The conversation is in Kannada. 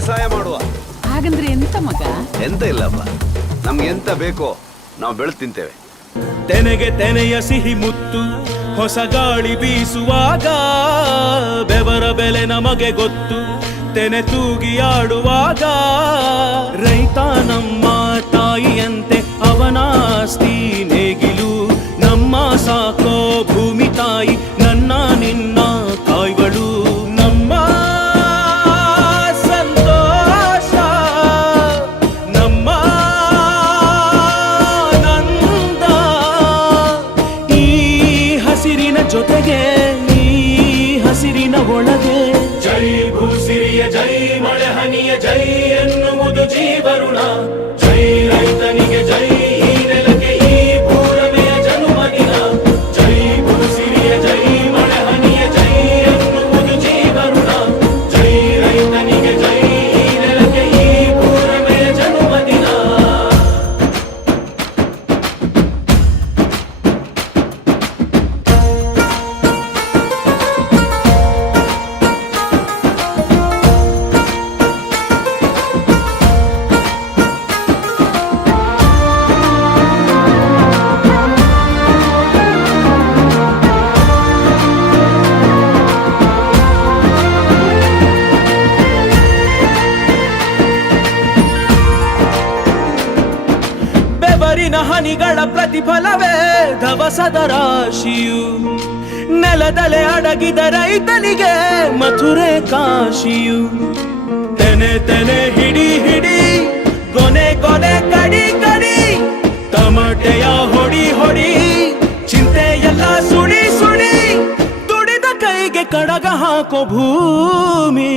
ಬೇಸಾಯ ಮಾಡುವ. ಹಾಗಂದ್ರೆ ಎಂತ ಮಗ? ಎಂತ ಇಲ್ಲಪ್ಪ, ನಮ್ಗೆ ಎಂತ ಬೇಕೋ ನಾವು ಬೆಳೆದು ತಿಂತೇವೆ. ತೆನೆಗೆ ತೆನೆಯ ಸಿಹಿ ಮುತ್ತು ಹೊಸ ಗಾಳಿ ಬೀಸುವಾಗ ಬೆವರ ಬೆಲೆ ನಮಗೆ ಗೊತ್ತು. ತೆನೆ ತೂಗಿ ಆಡುವಾಗ ರೈತ ನಮ್ಮ ತಾಯಿಯಂತೆ ಅವನಾಸ್ತಿ ನೇಗಿಲು. ನಮ್ಮ ಸಾಕೋ ಭೂಮಿ ತಾಯಿ ನನ್ನ ನಿನ್ನ ಕಾಯ್ಗಳು. ನಮ್ಮ ಸಂತೋಷ ನಮ್ಮ ನಂದ. ಈ ಹಸಿರಿನ ಜೊತೆಗೆ ಈ ಹಸಿರಿನ ಒಳಗೆ ಜೈ ಭೂಸಿರಿಯ ಜೈ ಮಳೆ ಹನಿಯ ಜೈ ಎನ್ನುವುದು ಜೀವರುಣ. ಜೈ ರೈತನಿಗೆ ಜೈ ಈ ನೆಲಕ್ಕೆ ಈ ಭೂರಮೆಯ ಜನುಮದಿನ. ಜೈ ಭೂಸಿರಿಯ ಜೈ ಮಳೆ ಹನಿಯ ಜೈ ಎನ್ನುವುದು ಜೀವರುಣ. ಜೈ ರೈತನಿಗೆ ಜೈ ಈ ನೆಲಕ್ಕೆ ಈ ಭೂರಮೆಯ ಜನುಮದಿನ. ಬೆವರಿನ ಹನಿಗಳ ಪ್ರತಿಫಲವೇ ಧವಸದ ರಾಶಿಯು. ನೆಲದಲೆ ಅಡಗಿದ ರೈತನಿಗೆ ಮಥುರೆ ಕಾಶಿಯು. ತೆನೆ ತೆನೆ ಹಿಡಿ ಹಿಡಿ ಕೊನೆ ಕೊನೆ ಕಡಿ ಕಡಿ ತಮಟೆಯ ಹೊಡಿ ಹೊಡಿ ಚಿಂತೆಯೆಲ್ಲ ಸುಡಿ ಸುಡಿ ದುಡಿದ ಕೈಗೆ ಕಡಗ ಹಾಕೋ ಭೂಮಿ.